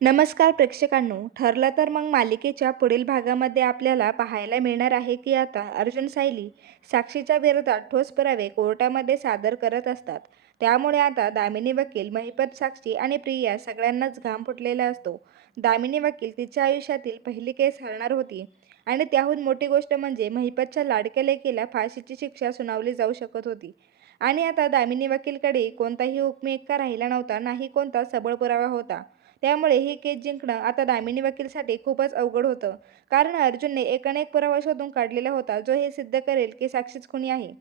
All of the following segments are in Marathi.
नमस्कार प्रेक्षकांनो ठरलं तर मग मालिकेच्या पुढील भागामध्ये आपल्याला पाहायला मिळणार आहे की आता अर्जुन सायली साक्षीच्या विरोधात ठोस पुरावे कोर्टामध्ये सादर करत असतात. त्यामुळे आता दामिनी वकील महिपत साक्षी आणि प्रिया सगळ्यांनाच घाम फुटलेला असतो. दामिनी वकील तिच्या आयुष्यातील पहिली केस हरणार होती आणि त्याहून मोठी गोष्ट म्हणजे महिपतच्या लाडक्या लेकीला फाशीची शिक्षा सुनावली जाऊ शकत होती. आणि आता दामिनी वकीलकडे कोणताही हुकमी राहिला नव्हता नाही कोणता सबळ पुरावा होता. त्यामुळे ही केस जिंकणं आता दामिनी वकीलसाठी खूपच अवघड होतं. कारण अर्जुनने एकानेक पुरावा शोधून काढलेला होता जो हे सिद्ध करेल की साक्षीच खुनी आहे.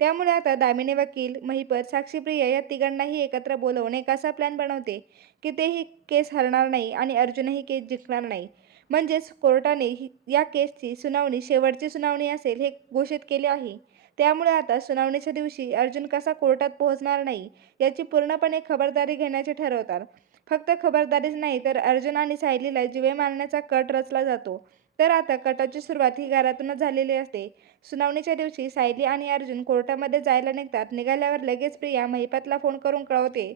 त्यामुळे आता दामिनी वकील महिपत साक्षीप्रिय या तिघांनाही एकत्र बोलवणे एक असा प्लॅन बनवते की ते ही केस हरणार नाही आणि अर्जुनही केस जिंकणार नाही. म्हणजेच कोर्टाने या केसची सुनावणी शेवटची सुनावणी असेल हे घोषित केले आहे. त्यामुळे आता सुनावणीच्या दिवशी अर्जुन कसा कोर्टात पोहोचणार नाही याची पूर्णपणे खबरदारी घेण्याचे ठरवतात. फक्त खबरदारीच नाही तर अर्जुन आणि सायलीला जिवे मारण्याचा कट रचला जातो. तर आता कटाची सुरुवात ही घरातूनच झालेली असते. सुनावणीच्या दिवशी सायली आणि अर्जुन कोर्टामध्ये जायला निघतात. निघाल्यावर लगेच प्रिया महिपतला फोन करून कळवते.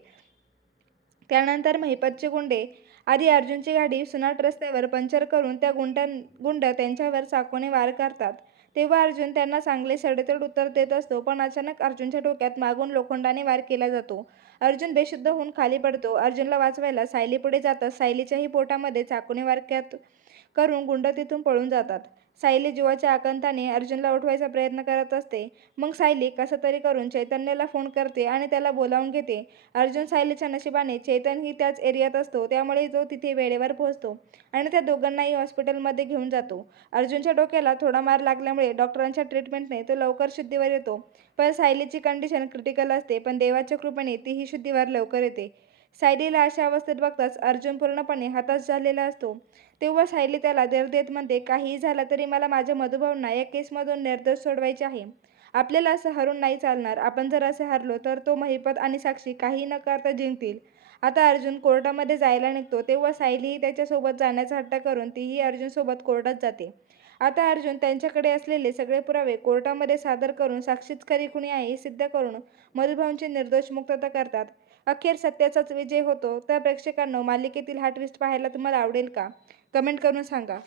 त्यानंतर महिपतचे गुंडे आधी अर्जुनची गाडी सुनाट रस्त्यावर पंक्चर करून त्या गुंडां गुंड त्यांच्यावर चाकूने वार करतात. तेव्हा अर्जुन त्यांना चांगले सडेतोड उत्तर देत असतो पण अचानक अर्जुनच्या डोक्यात मागून लोखंडाने वार केला जातो. अर्जुन बेशुद्ध होऊन खाली पडतो. अर्जुनला वाचवायला सायली पुढे जातात. सायलीच्याही पोटामध्ये चाकूने वार करून गुंड तिथून पळून जातात. सायली जीवाच्या आकांताने अर्जुनला उठवायचा प्रयत्न करत असते. मग सायली कसं तरी करून चैतन्याला फोन करते आणि त्याला बोलावून घेते. अर्जुन सायलीच्या नशिबाने चैतन ही त्याच एरियात असतो त्यामुळे जो तिथे वेळेवर पोहोचतो आणि त्या दोघांनाही हॉस्पिटलमध्ये घेऊन जातो. अर्जुनच्या डोक्याला थोडा मार लागल्यामुळे डॉक्टरांच्या ट्रीटमेंटने तो लवकर शुद्धीवर येतो. पण सायलीची कंडिशन क्रिटिकल असते पण देवाच्या कृपेने तीही शुद्धीवर लवकर येते. सायलीला अशा अवस्थेत बघताच अर्जुन पूर्णपणे हताश झालेला असतो. तेव्हा सायली त्याला धीर देत म्हणते काहीही झालं तरी मला माझ्या मधुभावना या केसमधून निर्दोष सोडवायचे आहे. आपल्याला असं हरून नाही चालणार. आपण जर असे हरलो तर तो महिपत आणि साक्षी काही न करता जिंकतील. आता अर्जुन कोर्टामध्ये जायला निघतो. तेव्हा सायलीही त्याच्यासोबत जाण्याचा हट्ट करून तीही अर्जुनसोबत कोर्टात जाते. आता अर्जुन त्यांच्याकडे असलेले सगळे पुरावे कोर्टामध्ये सादर करून साक्षीच खरी खुणी आहे हे सिद्ध करून मधुभाऊंची निर्दोष मुक्तता करतात. अखेर सत्याचाच विजय होतो. तर प्रेक्षकांनो मालिकेतील हा ट्विस्ट पाहायला तुम्हाला आवडेल का? कमेंट करून सांगा.